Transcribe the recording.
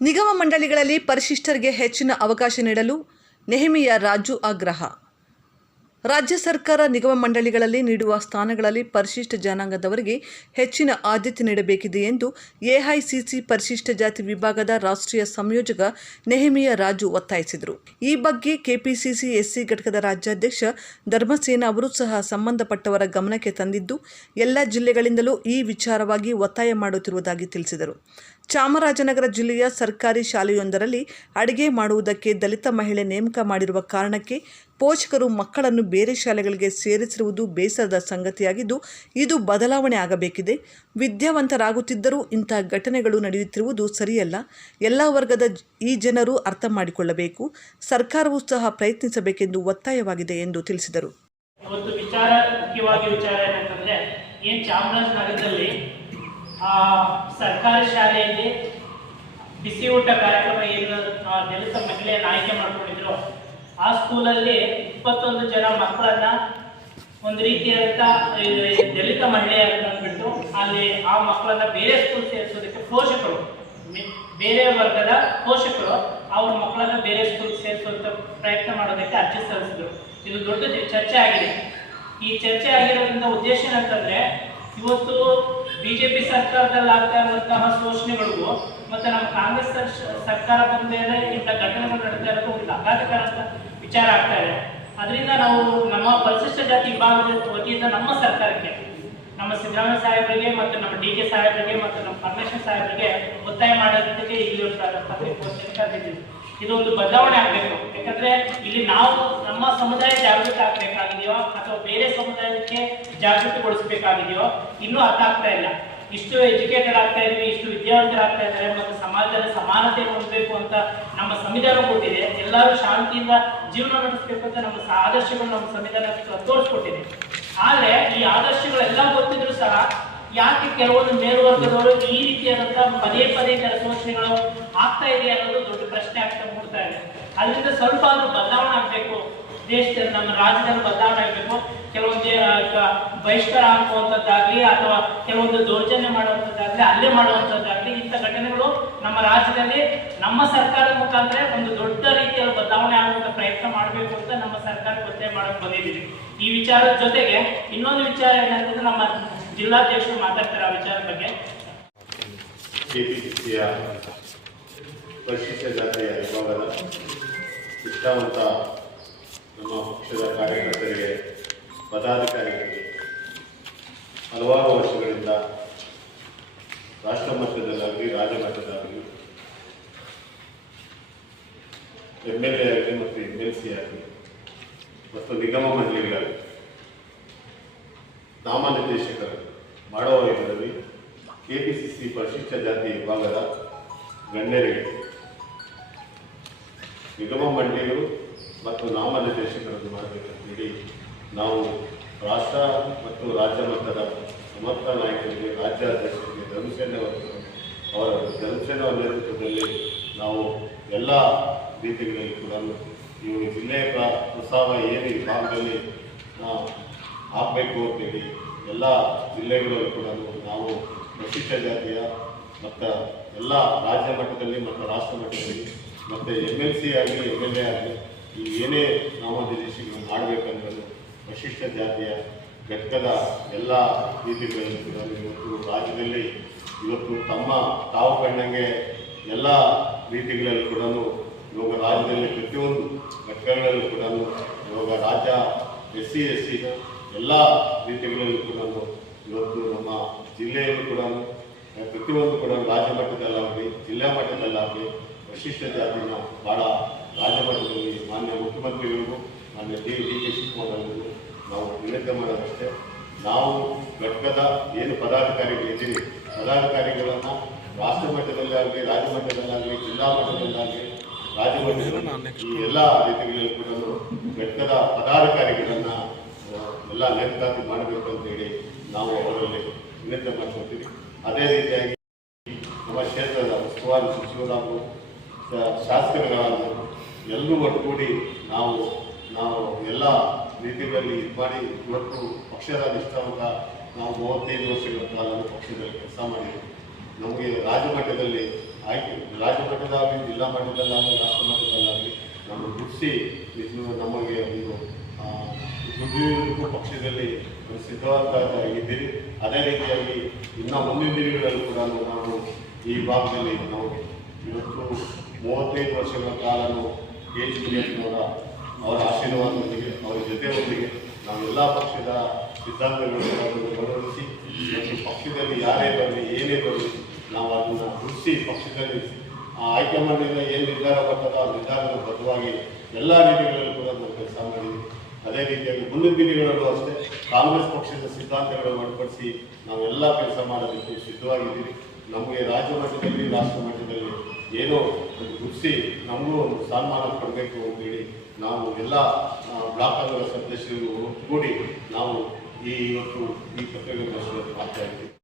ನಿಗಮ ಮಂಡಳಿಗಳಲ್ಲಿ ಪರಿಶಿಷ್ಟರಿಗೆ ಹೆಚ್ಚಿನ ಅವಕಾಶ ನೀಡಲು ನೆಹಮಿಯ ರಾಜು ಆಗ್ರಹ. ರಾಜ್ಯ ಸರ್ಕಾರ ನಿಗಮ ಮಂಡಳಿಗಳಲ್ಲಿ ನೀಡುವ ಸ್ಥಾನಗಳಲ್ಲಿ ಪರಿಶಿಷ್ಟ ಜನಾಂಗದವರಿಗೆ ಹೆಚ್ಚಿನ ಆದ್ಯತೆ ನೀಡಬೇಕಿದೆ ಎಂದು ಎಐಸಿಸಿ ಪರಿಶಿಷ್ಟ ಜಾತಿ ವಿಭಾಗದ ರಾಷ್ಟ್ರೀಯ ಸಂಯೋಜಕ ನೆಹಮಿಯ ರಾಜು ಒತ್ತಾಯಿಸಿದರು. ಈ ಬಗ್ಗೆ ಕೆಪಿಸಿಸಿ ಎಸ್ಸಿ ಘಟಕದ ರಾಜ್ಯಾಧ್ಯಕ್ಷ ಧರ್ಮಸೇನ ಅವರು ಸಹ ಸಂಬಂಧಪಟ್ಟವರ ಗಮನಕ್ಕೆ ತಂದಿದ್ದು, ಎಲ್ಲ ಜಿಲ್ಲೆಗಳಿಂದಲೂ ಈ ವಿಚಾರವಾಗಿ ಒತ್ತಾಯ ಮಾಡುತ್ತಿರುವುದಾಗಿ ತಿಳಿಸಿದರು. ಚಾಮರಾಜನಗರ ಜಿಲ್ಲೆಯ ಸರ್ಕಾರಿ ಶಾಲೆಯೊಂದರಲ್ಲಿ ಅಡುಗೆ ಮಾಡುವುದಕ್ಕೆ ದಲಿತ ಮಹಿಳೆ ನೇಮಕ ಮಾಡಿರುವ ಕಾರಣಕ್ಕೆ ಪೋಷಕರು ಮಕ್ಕಳನ್ನು ಬೇರೆ ಶಾಲೆಗಳಿಗೆ ಸೇರಿಸಿರುವುದು ಬೇಸರದ ಸಂಗತಿಯಾಗಿದ್ದು, ಇದು ಬದಲಾವಣೆ ಆಗಬೇಕಿದೆ. ವಿದ್ಯಾವಂತರಾಗುತ್ತಿದ್ದರೂ ಇಂಥ ಘಟನೆಗಳು ನಡೆಯುತ್ತಿರುವುದು ಸರಿಯಲ್ಲ. ಎಲ್ಲ ವರ್ಗದ ಈ ಜನರು ಅರ್ಥ ಮಾಡಿಕೊಳ್ಳಬೇಕು. ಸರ್ಕಾರವೂ ಸಹ ಪ್ರಯತ್ನಿಸಬೇಕೆಂದು ಒತ್ತಾಯವಾಗಿದೆ ಎಂದು ತಿಳಿಸಿದರು. ಸರ್ಕಾರಿ ಶಾಲೆಯಲ್ಲಿ ಬಿಸಿ ಊಟ ಕಾರ್ಯಕ್ರಮ ಏನು ದಲಿತ ಮಹಿಳೆಯನ್ನು ಆಯ್ಕೆ ಮಾಡ್ಕೊಂಡಿದ್ರು. ಆ ಸ್ಕೂಲಲ್ಲಿ ಇಪ್ಪತ್ತೊಂದು ಜನ ಮಕ್ಕಳನ್ನ ಒಂದು ರೀತಿಯಾದಂತ, ಈ ದಲಿತ ಮಹಿಳೆ ಅಂತ ಅಲ್ಲಿ ಆ ಮಕ್ಕಳನ್ನ ಬೇರೆ ಸ್ಕೂಲ್ ಸೇರಿಸೋದಕ್ಕೆ ಪೋಷಕರು ಬೇರೆ ವರ್ಗದ ಪೋಷಕರು ಅವ್ರ ಮಕ್ಕಳನ್ನ ಬೇರೆ ಸ್ಕೂಲ್ ಸೇರಿಸುವಂತ ಪ್ರಯತ್ನ ಮಾಡೋದಕ್ಕೆ ಅರ್ಜಿ ಸಲ್ಲಿಸಿದ್ರು. ಇದು ದೊಡ್ಡ ಚರ್ಚೆ ಆಗಿದೆ. ಈ ಚರ್ಚೆ ಆಗಿರೋದ್ರಿಂದ ಉದ್ದೇಶ ಏನಂತಂದ್ರೆ, ಇವತ್ತು ಬಿಜೆಪಿ ಸರ್ಕಾರದಲ್ಲಿ ಆಗ್ತಾ ಇರುವಂತಹ ಶೋಷಣೆಗಳಿಗೂ ಮತ್ತೆ ನಮ್ಮ ಕಾಂಗ್ರೆಸ್ ಸರ್ಕಾರ ಬಂದ ಮೇಲೆ ಇಂಥ ಘಟನೆಗಳು ನಡೀತಾ ಇರೋದು ಒಂದು ಅಂತ ವಿಚಾರ ಆಗ್ತಾ ಇದೆ. ಅದರಿಂದ ನಾವು ನಮ್ಮ ಪರಿಶಿಷ್ಟ ಜಾತಿ ವಿಭಾಗದ ವತಿಯಿಂದ ನಮ್ಮ ಸರ್ಕಾರಕ್ಕೆ, ನಮ್ಮ ಸಿದ್ದರಾಮಯ್ಯ ಸಾಹೇಬರಿಗೆ ಮತ್ತು ನಮ್ಮ ಡಿ ಕೆ ಸಾಹೇಬರಿಗೆ ಮತ್ತು ನಮ್ಮ ಪರಮೇಶ್ವರ್ ಸಾಹೇಬರಿಗೆ ಒತ್ತಾಯ ಮಾಡೋದಕ್ಕೆ ಇಲ್ಲಿ ಒಂದು ಪತ್ರಿಕೋಷ್ಠಿಯನ್ನು ಕರೆದಿದ್ದೀವಿ ಇದೊಂದು ಬದಲಾವಣೆ ಆಗಬೇಕು. ಯಾಕಂದ್ರೆ ಇಲ್ಲಿ ನಾವು ನಮ್ಮ ಸಮುದಾಯ ಜಾಗೃತಿ ಆಗ್ಬೇಕಾಗಿದೆಯೋ ಅಥವಾ ಬೇರೆ ಸಮುದಾಯಕ್ಕೆ ಜಾಗೃತಿಗೊಳಿಸಬೇಕಾಗಿದೆಯೋ ಇನ್ನೂ ಅರ್ಥ ಆಗ್ತಾ ಇಲ್ಲ. ಇಷ್ಟು ಎಜುಕೇಟೆಡ್ ಆಗ್ತಾ ಇದ್ವಿ, ಇಷ್ಟು ವಿದ್ಯಾವಂತರಾಗ್ತಾ ಇದ್ದಾರೆ ಮತ್ತು ಸಮಾಜದಲ್ಲಿ ಸಮಾನತೆ ಹೊಂದಬೇಕು ಅಂತ ನಮ್ಮ ಸಂವಿಧಾನ ಕೊಟ್ಟಿದೆ. ಎಲ್ಲರೂ ಶಾಂತಿಯಿಂದ ಜೀವನ ನಡೆಸಬೇಕು ಅಂತ ನಮ್ಮ ಆದರ್ಶಗಳು ನಮ್ಮ ಸಂವಿಧಾನ ತೋರಿಸ್ಕೊಟ್ಟಿದೆ. ಆದರೆ ಈ ಆದರ್ಶಗಳೆಲ್ಲ ಗೊತ್ತಿದ್ರು ಸಹ ಯಾಕೆ ಕೆಲವೊಂದು ಮೇಲ್ವರ್ಗದವರು ಈ ರೀತಿಯಾದಂತಹ ಪದೇ ಪದೇ ಶೋಷಣೆಗಳು ಆಗ್ತಾ ಇದೆ ಅನ್ನೋದು ದೊಡ್ಡ ಪ್ರಶ್ನೆ ಆಗ್ತಾ ಮೂಡ್ತಾ ಇದೆ. ಅದರಿಂದ ಸ್ವಲ್ಪ ಆದ್ರೂ ಬದಲಾವಣೆ ಆಗ್ಬೇಕು. ದೇಶದಲ್ಲಿ ನಮ್ಮ ರಾಜ್ಯದಲ್ಲಿ ಬದಲಾವಣೆ ಆಗಬೇಕು. ಕೆಲವೊಂದು ಬಹಿಷ್ಕಾರ ಹಾಕುವಂಥದ್ದಾಗ್ಲಿ ಅಥವಾ ಕೆಲವೊಂದು ದೌರ್ಜನ್ಯ ಮಾಡುವಂಥದ್ದಾಗ್ಲಿ ಅಲ್ಲೇ ಮಾಡುವಂಥದ್ದಾಗ್ಲಿ ಇಂಥ ಘಟನೆಗಳು ನಮ್ಮ ರಾಜ್ಯದಲ್ಲಿ ನಮ್ಮ ಸರ್ಕಾರದ ಮುಖಾಂತರ ಒಂದು ದೊಡ್ಡ ರೀತಿಯ ಬದಲಾವಣೆ ಆಗುವಂತ ಪ್ರಯತ್ನ ಮಾಡಬೇಕು ಅಂತ ನಮ್ಮ ಸರ್ಕಾರ ಒತ್ತಾಯ ಮಾಡಕ್ ಬಂದಿದ್ದೀವಿ ಈ ವಿಚಾರದ ಜೊತೆಗೆ ಇನ್ನೊಂದು ವಿಚಾರ ಏನಂತಂದ್ರೆ ನಮ್ಮ ಜಿಲ್ಲಾಧ್ಯಕ್ಷರು ಮಾತಾಡ್ತಾರೆ ಆ ಬಗ್ಗೆ? ಪರಿಶಿಷ್ಟ ವಿಭಾಗದ ನಮ್ಮ ಪಕ್ಷದ ಕಾರ್ಯಕರ್ತರಿಗೆ, ಪದಾಧಿಕಾರಿಗಳಿಗೆ ಹಲವಾರು ವರ್ಷಗಳಿಂದ ರಾಷ್ಟ್ರ ಮಟ್ಟದಲ್ಲಾಗಲಿ ರಾಜ್ಯ ಮಟ್ಟದಲ್ಲಾಗಲಿ ಎಂ ಎಲ್ ಎ ಆಗಲಿ ಮತ್ತು ಎಂ ಎಲ್ ಸಿ ಆಗಲಿ, ಮತ್ತು ನಿಗಮ ಮಂಡಳಿಗಳಾಗಲಿ ನಾಮನಿರ್ದೇಶಕರು ಪಿ ಸಿ ಸಿ ಪರಿಶಿಷ್ಟ ಜಾತಿ ವಿಭಾಗದ ಗಣ್ಯರಿಗೆ ನಿಗಮ ಮಂಡಳಿಗಳು ಮತ್ತು ನಾಮನಿರ್ದೇಶಕರನ್ನು ಮಾಡಬೇಕಂತೇಳಿ ನಾವು ರಾಷ್ಟ್ರ ಮತ್ತು ರಾಜ್ಯ ಮಟ್ಟದ ಸಮರ್ಥ ನಾಯಕರಿಗೆ, ರಾಜ್ಯಾಧ್ಯಕ್ಷರಿಗೆ ಧರ್ಮಸೇನೆ ಅವರು ಧರ್ಮಸೇನ ನೇತೃತ್ವದಲ್ಲಿ ನಾವು ಎಲ್ಲ ರೀತಿಗಳಲ್ಲಿ ಕೂಡ ಈ ಜಿಲ್ಲೆಯ ಪ್ರ- ಪ್ರಸ್ತಾವ ಏನು ಈ ಭಾಗದಲ್ಲಿ ಹಾಕಬೇಕು ಅಂತೇಳಿ ಎಲ್ಲ ಜಿಲ್ಲೆಗಳಲ್ಲೂ ಕೂಡ ನಾವು ಪರಿಶಿಷ್ಟ ಜಾತಿಯ ಮತ್ತು ಎಲ್ಲ ರಾಜ್ಯ ಮಟ್ಟದಲ್ಲಿ ಮತ್ತು ರಾಷ್ಟ್ರ ಮಟ್ಟದಲ್ಲಿ ಮತ್ತು ಎಂ ಎಲ್ ಸಿ ಆಗಲಿ ಎಂ ಎಲ್ ಎ ಆಗಲಿ ಈ ಏನೇ ನಾಮನಿರ್ದೇಶನಗಳು ಮಾಡಬೇಕಂದ್ರೂ ಪರಿಶಿಷ್ಟ ಜಾತಿಯ ಘಟಕದ ಎಲ್ಲ ರೀತಿಗಳಲ್ಲಿ ಕೂಡ ಇವತ್ತು ರಾಜ್ಯದಲ್ಲಿ ಇವತ್ತು ತಮ್ಮ ತಾವು ಕಂಡಂಗೆ ಎಲ್ಲ ರೀತಿಗಳಲ್ಲಿ ಕೂಡ ಇವಾಗ ರಾಜ್ಯದಲ್ಲಿ ಪ್ರತಿಯೊಂದು ಘಟಕಗಳಲ್ಲೂ ಕೂಡ ಇವಾಗ ರಾಜ್ಯ ಎಸ್ ಸಿ ಎಸ್ ಸಿ ಎಲ್ಲ ರೀತಿಗಳಲ್ಲೂ ಕೂಡ ಇವತ್ತು ನಮ್ಮ ಜಿಲ್ಲೆಯಲ್ಲೂ ಕೂಡ, ಪ್ರತಿಯೊಂದು ಕೂಡ ರಾಜ್ಯ ಮಟ್ಟದಲ್ಲಾಗಲಿ, ಜಿಲ್ಲಾ ಮಟ್ಟದಲ್ಲಾಗಲಿ ವಿಶಿಷ್ಟ ಜಾತಿನ ಭಾಳ ರಾಜ್ಯ ಮಟ್ಟದಲ್ಲಿ ಮಾನ್ಯ ಮುಖ್ಯಮಂತ್ರಿಗಳಿಗೂ, ಮಾನ್ಯ ಡಿ ಡಿ ಕೆ ಶಿವಕುಮಾರ್ ನಾವು ವಿನಂತಿ ಮಾಡೋದಷ್ಟೇ. ನಾವು ಘಟಕದ ಏನು ಪದಾಧಿಕಾರಿಗಳು ಇದ್ದೀವಿ, ಪದಾಧಿಕಾರಿಗಳನ್ನು ರಾಷ್ಟ್ರ ಮಟ್ಟದಲ್ಲಾಗಲಿ, ರಾಜ್ಯ ಮಟ್ಟದಲ್ಲಾಗಲಿ, ಜಿಲ್ಲಾ ಮಟ್ಟದಲ್ಲಾಗಲಿ, ರಾಜ್ಯ ಮಟ್ಟದಲ್ಲಿ ಈ ಎಲ್ಲ ರೀತಿಗಳಲ್ಲಿ ಕೂಡ ಘಟಕದ ಪದಾಧಿಕಾರಿಗಳನ್ನು ಎಲ್ಲ ನೇಮಕಾತಿ ಮಾಡಬೇಕು ಅಂತೇಳಿ ನಾವು ಅವರಲ್ಲಿ ವಿನಂತಿ ಮಾಡಿಕೊಳ್ತೀವಿ. ಅದೇ ರೀತಿಯಾಗಿ ನಮ್ಮ ಕ್ಷೇತ್ರದ ಉಸ್ತುವಾರಿ ಸಚಿವರಾಗು, ಶ- ಶಾಸಕರುಗಳಾಗು ಎಲ್ಲರೂ ಒಟ್ಟುಗೂಡಿ ನಾವು ನಾವು ಎಲ್ಲ ರೀತಿಗಳಲ್ಲಿ ಇದು ಮಾಡಿ ಇವತ್ತು ಪಕ್ಷದ ನಿಷ್ಠಾವಂತ ನಾವು ಮೂವತ್ತೈದು ವರ್ಷಗಳ ಕಾಲ ಪಕ್ಷದಲ್ಲಿ ಕೆಲಸ ಮಾಡಿದ್ದೀವಿ ನಮಗೆ ರಾಜ್ಯ ಮಟ್ಟದಲ್ಲಿ ಆಯ್ಕೆ ರಾಜ್ಯ ಮಟ್ಟದಾಗಲಿ ಜಿಲ್ಲಾ ಮಟ್ಟದಲ್ಲಾಗಲಿ, ರಾಷ್ಟ್ರ ಮಟ್ಟದಲ್ಲಾಗಲಿ ನಮ್ಮ ಗುಡಿಸಿ ನಮಗೆ ಒಂದು ಪಕ್ಷದಲ್ಲಿ ಸಿದ್ಧವಾಗಿದ್ದೀರಿ ಅದೇ ರೀತಿಯಾಗಿ ಇನ್ನ ಮುಂದಿನ ದಿನಗಳಲ್ಲೂ ಕೂಡ ನಾವು ಈ ಭಾಗದಲ್ಲಿ ನಾವು ಇವತ್ತು ಮೂವತ್ತೈದು ವರ್ಷಗಳ ಕಾಲ ಎಚ್ ಅವರ ಆಶೀರ್ವಾದದೊಂದಿಗೆ, ಅವರ ಜೊತೆಯೊಂದಿಗೆ ನಾವೆಲ್ಲ ಪಕ್ಷದ ಸಿದ್ಧಾಂತಗಳನ್ನು ಗೌರವಿಸಿ ಮತ್ತು ಪಕ್ಷದಲ್ಲಿ ಯಾರೇ ಬರಲಿ, ಏನೇ ಬರಲಿ, ನಾವು ಅದನ್ನು ಗುರುತಿಸಿ ಪಕ್ಷದಲ್ಲಿ ಹೈಕಮಾಂಡಿಂದ ಏನು ನಿರ್ಧಾರ ಬರ್ತದೋ ಆ ನಿರ್ಧಾರದ ಬದ್ಧವಾಗಿ ಎಲ್ಲ ರೀತಿಗಳಲ್ಲೂ ಕೂಡ ನಾವು ಕೆಲಸ ಮಾಡಿದ್ವಿ ಅದೇ ರೀತಿಯಾಗಿ ಮುಂದಿನ ದಿನಗಳಲ್ಲೂ ಅಷ್ಟೇ ಕಾಂಗ್ರೆಸ್ ಪಕ್ಷದ ಸಿದ್ಧಾಂತಗಳನ್ನು ಅನುಸರಿಸಿ ನಾವೆಲ್ಲ ಕೆಲಸ ಮಾಡೋದಕ್ಕೆ ಸಿದ್ಧವಾಗಿದ್ದೀವಿ. ನಮಗೆ ರಾಜ್ಯ ಮಟ್ಟದಲ್ಲಿ ರಾಷ್ಟ್ರ ಮಟ್ಟದಲ್ಲಿ ಏನೋ ಒಂದು ಗುರುಸಿ ನಮಗೂ ಒಂದು ಸನ್ಮಾನ ಕೊಡಬೇಕು ಅಂತೇಳಿ ನಾವು ಎಲ್ಲ ಬ್ಲಾಕ್ ಕಾಂಗ್ರೆಸ್ ಸದಸ್ಯರು ಒಟ್ಟುಗೂಡಿ ನಾವು ಈ ಇವತ್ತು ಈ ಪತ್ರಿಕಾಗೋಷ್ಠಿಯಲ್ಲಿ ಮಾಡ್ತಾ ಇದ್ದೀವಿ